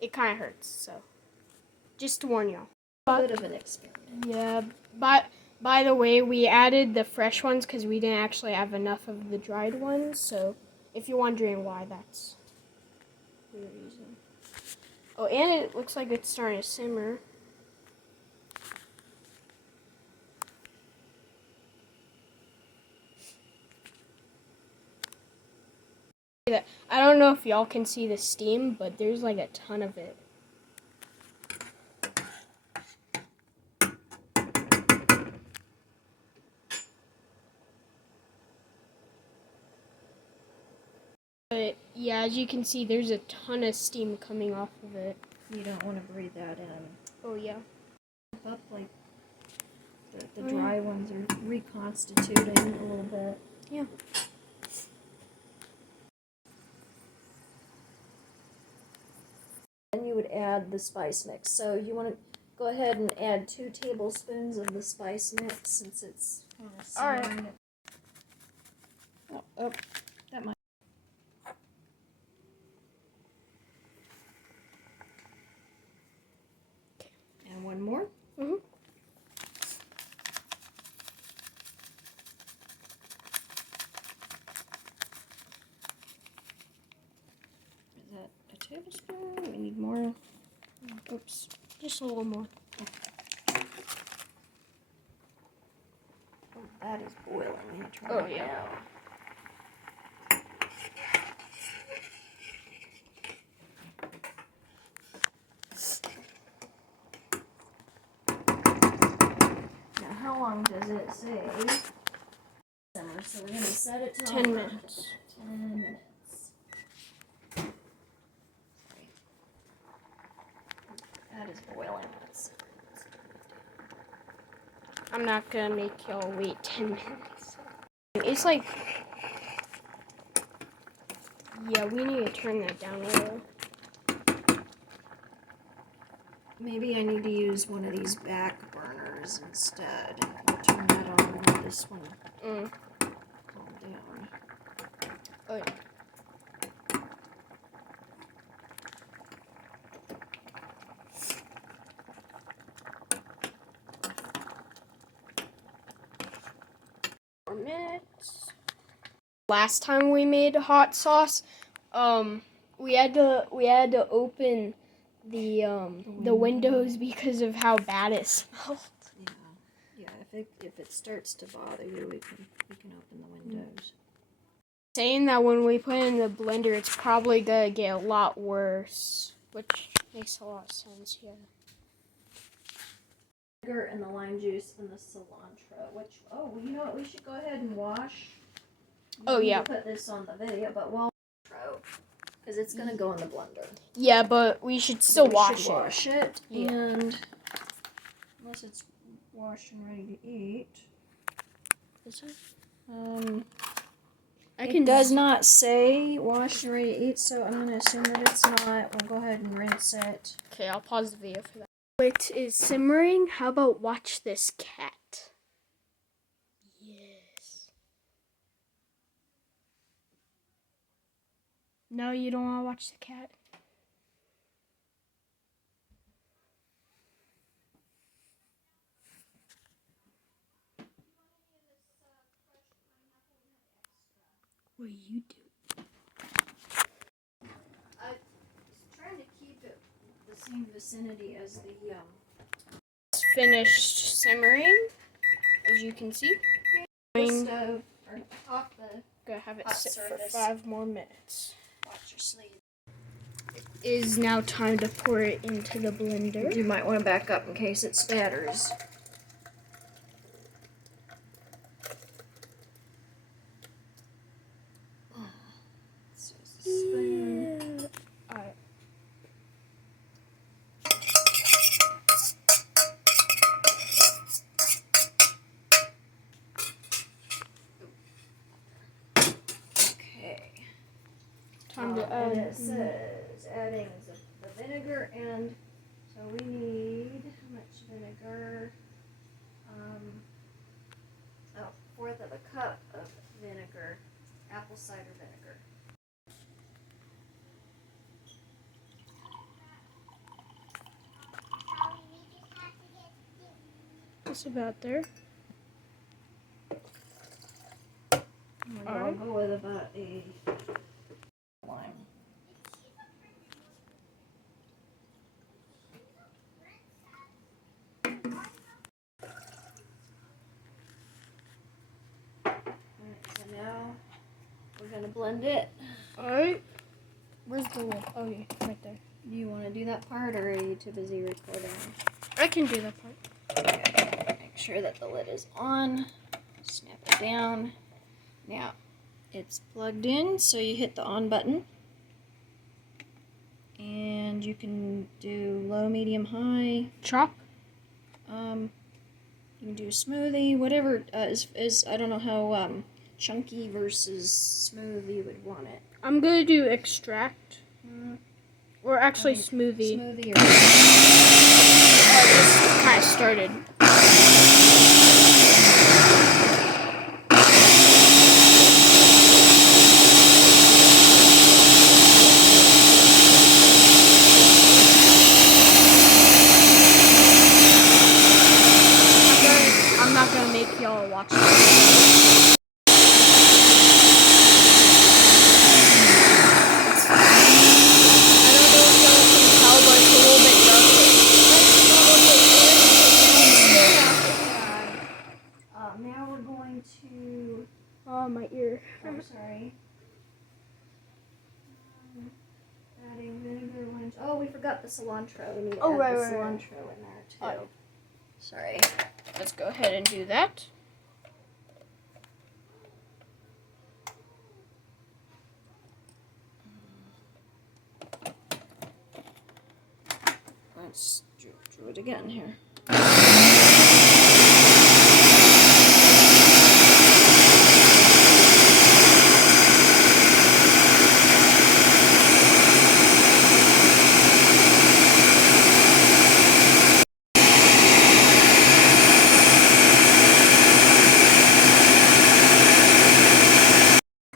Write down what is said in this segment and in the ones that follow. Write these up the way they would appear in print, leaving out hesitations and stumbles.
It kind of hurts, so just to warn y'all. A bit of an experiment. Yeah, by the way, we added the fresh ones because we didn't actually have enough of the dried ones. So if you're wondering why, that's the reason. Oh, and it looks like it's starting to simmer. I don't know if y'all can see the steam, but there's like a ton of it. But yeah, as you can see, there's a ton of steam coming off of it. You don't want to breathe that in. Oh yeah. Up like the dry ones are reconstituting a little bit. Yeah. Then you would add the spice mix. So you want to go ahead and add 2 tablespoons of the spice mix since it's kind of All right. Oh, that might. tablespoon. We need more. Oops, just a little more. Oh, that is boiling. Let me turn Oh, it yeah. down. Now, how long does it say? Simmer. So we're gonna set it to 10 minutes. 10 minutes. Sorry. That is boiling. Let's I'm not gonna make y'all wait 10 minutes. It's like, yeah, we need to turn that down a little. Maybe I need to use one of these back burners instead. I'll turn that on and let this one calm down. Oh, yeah. Minutes. Last time we made hot sauce, we had to open the windows because of how bad it smelled. Yeah. If it starts to bother you, we can open the windows. Saying that when we put it in the blender, it's probably gonna get a lot worse, which makes a lot of sense. Yeah. Vinegar and the lime juice and the cilantro. You know what? We should go ahead and wash. Oh, yeah. We'll put this on the video, but because it's gonna go in the blender. Yeah, but we should still wash it. Yeah. And unless it's washed and ready to eat. It does not say washed and ready to eat, so I'm gonna assume that it's not. We'll go ahead and rinse it. Okay, I'll pause the video for that. It is simmering. How about watch this cat? Yes. No, you don't want to watch the cat? What do you do? I was trying to keep it the same vicinity as the It's finished simmering, as you can see. stove or off the. Gonna have it hot sit for surface. 5 more minutes. Watch your sleeve. It is now time to pour it into the blender. You might want to back up in case it spatters. Spoon. Alright. Okay. Time to And add. it says adding the vinegar, and so we need how much vinegar? A fourth of a cup of vinegar, apple cider vinegar. Just about there. I'll go with about a lime. So now we're gonna blend it. Alright. Where's the lid? Oh, yeah, right there. Do you want to do that part, or are you too busy recording? I can do that part. Okay. Make sure that the lid is on. Snap it down. Now, it's plugged in, so you hit the on button. And you can do low, medium, high. Chop. You can do smoothie, whatever is I don't know how chunky versus smooth you would want it. I'm gonna do extract. Or actually I think smoothie. Smoothie or Oh, this kind of started. I'm not gonna make y'all watch this. I don't my ear. I'm sorry. Adding vinegar, oh, we forgot the cilantro. We need to add the cilantro in there too. Oh. Sorry. Let's go ahead and do that. Let's do it again here.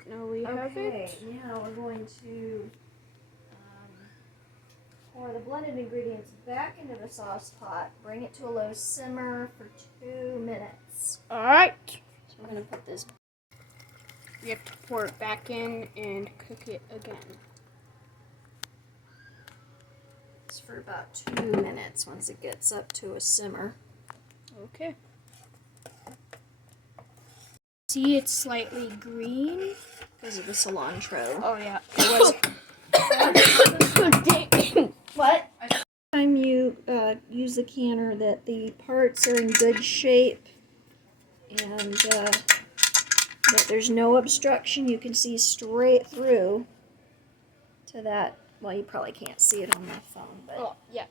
Now we have it. Now we're going to pour the blended ingredients back into the sauce pot. Bring it to a low simmer for 2 minutes. All right. So we're going to put this. We have to pour it back in and cook it again. It's for about 2 minutes once it gets up to a simmer. Okay. See, it's slightly green. Because of the cilantro. Oh yeah, it was. What? Time you use the canner that the parts are in good shape and that there's no obstruction. You can see straight through to that. Well, you probably can't see it on my phone, but Oh yeah.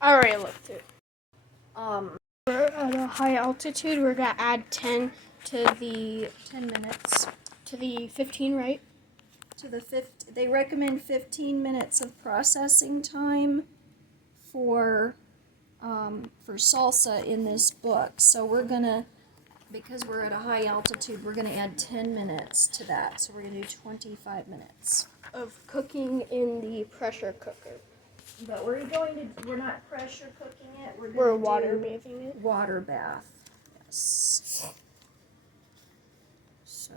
I already looked through. We're At a high altitude, we're gonna add 10 to the 10 minutes. to the 15, right? To the they recommend 15 minutes of processing time for salsa in this book. So we're gonna, because we're at a high altitude, we're gonna add 10 minutes to that. So we're gonna do 25 minutes Of cooking in the pressure cooker. But we're not pressure cooking it. We're water bathing it. Water bath. Yes. So.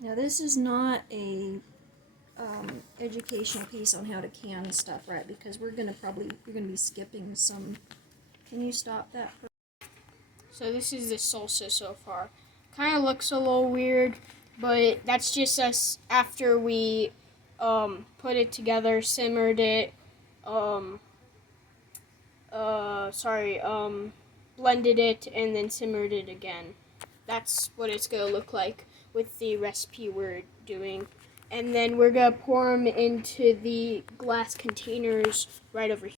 Now this is not a educational piece on how to can stuff, right? Because we're gonna be skipping some. Can you stop that? So this is the salsa so far. Kind of looks a little weird, but that's just us after we put it together, simmered it, blended it, and then simmered it again. That's what it's gonna look like with the recipe we're doing. And then we're gonna pour them into the glass containers right over here.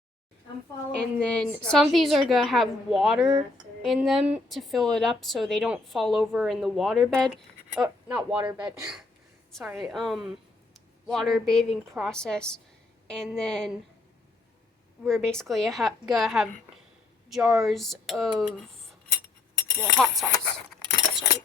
I'm following. And then some of these are gonna have water in them to fill it up so they don't fall over in the water bed. Not water bed. Sorry. Water bathing process. And then we're basically gonna have jars of hot sauce. Sorry.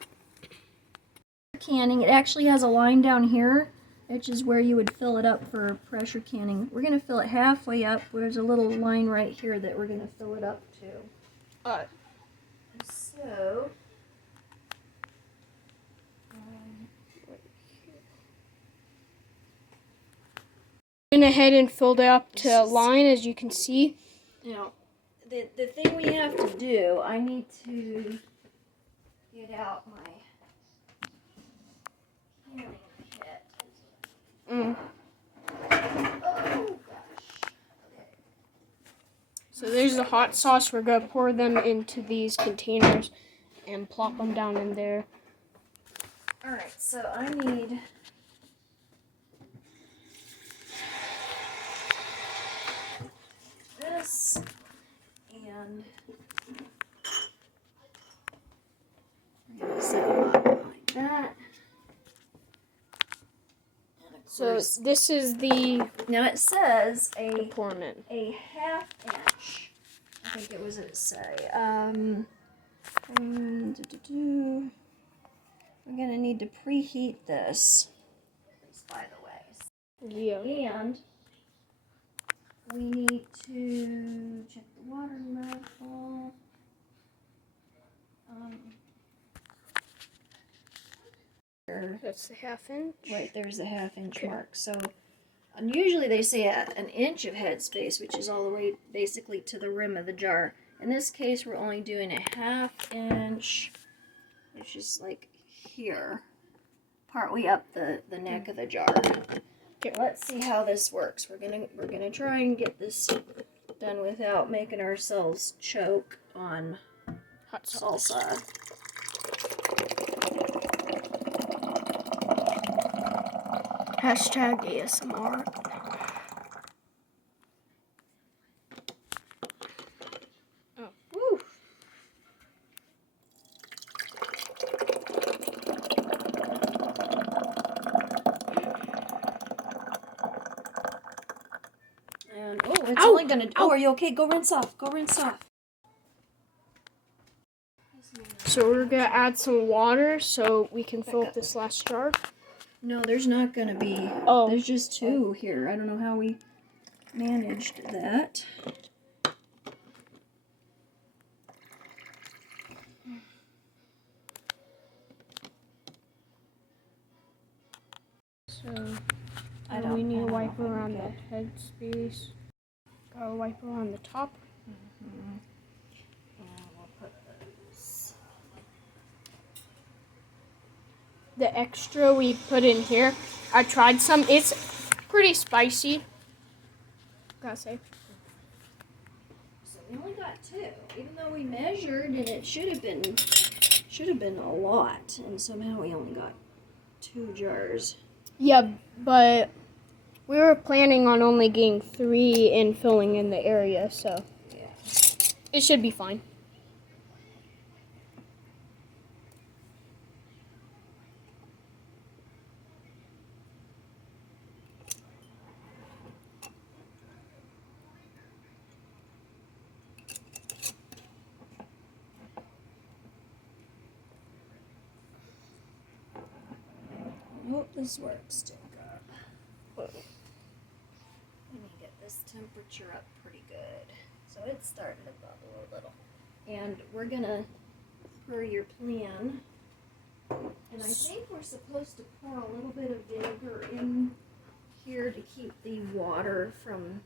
Canning. It actually has a line down here, which is where you would fill it up for pressure canning. We're going to fill it halfway up. There's a little line right here that we're going to fill it up to. So, Went ahead and filled it up to a line, as you can see. now, the thing we have to do, I need to get out my canning kit. Mm. Oh, gosh. Okay. So there's the hot sauce. We're going to pour them into these containers and plop them down in there. Alright, so I need this and I'm going to set them up like that. And of So course, this is the now it says pouring. a ½ inch. I think it was it say. We're gonna need to preheat this. At least by the way. Yeah. And we need to check the water level. That's the 1/2 inch. Right there's the 1/2 inch Okay. mark. So, and usually they say an inch of headspace, which is all the way basically to the rim of the jar. In this case, we're only doing a 1/2 inch, which is like here, partway up the neck of the jar. Okay. Let's see how this works. We're gonna try and get this done without making ourselves choke on Hot sauce. salsa. Hashtag ASMR. Oh. Woo. And it's Ow! only gonna. Ow! Oh, are you okay? Go rinse off. Go rinse off. So we're gonna add some water so we can fill up this last jar. No, there's not gonna be. Oh. There's just 2 here. I don't know how we managed that. So I we need to don't know wipe if I'm around the good. head space. Gotta wipe around the top. And we'll put those. The extra we put in here, I tried some. It's pretty spicy. Gotta say. So we only got 2, even though we measured, and it should have been a lot, and somehow we only got 2 jars. Yeah, but we were planning on only getting 3 and filling in the area, so Yeah. it should be fine. I hope this works, Jacob. Let me get this temperature up pretty good. So it started to bubble a little. And we're gonna, per your plan, and I think we're supposed to pour a little bit of vinegar in here to keep the water from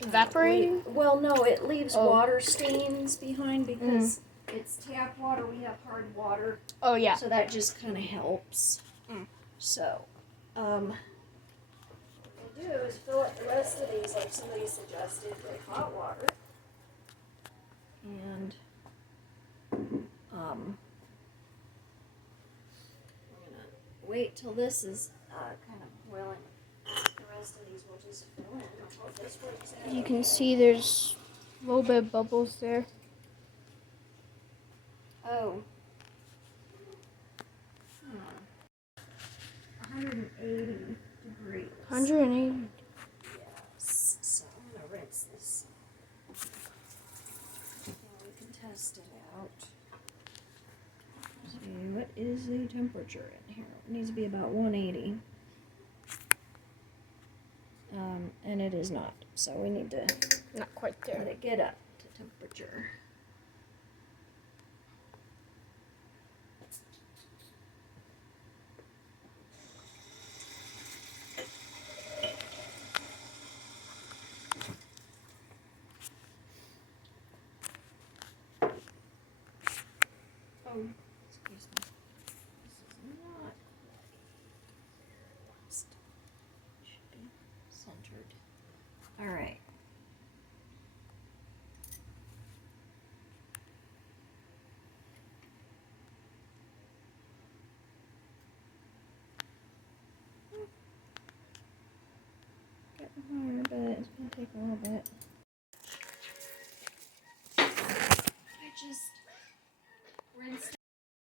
Evaporating? well, no, it leaves Oh. water stains behind because it's tap water. We have hard water. Oh, yeah. So that just kind of helps. Mm. So, what we'll do is fill up the rest of these like somebody suggested with hot water. And, we're gonna wait till this is kind of boiling. The rest of these we'll just fill in. I hope this works out. You can see there's a little bit of bubbles there. Oh. 180 degrees. 180. Yes. So I'm gonna rinse this. And we can test it out. See, what is the temperature in here? It needs to be about 180. And it is not. So we need to Not quite let there. it get up to temperature. Oh, excuse me. This is not quite. Should be centered. All right. Getting hard, but it's gonna take a little bit. I just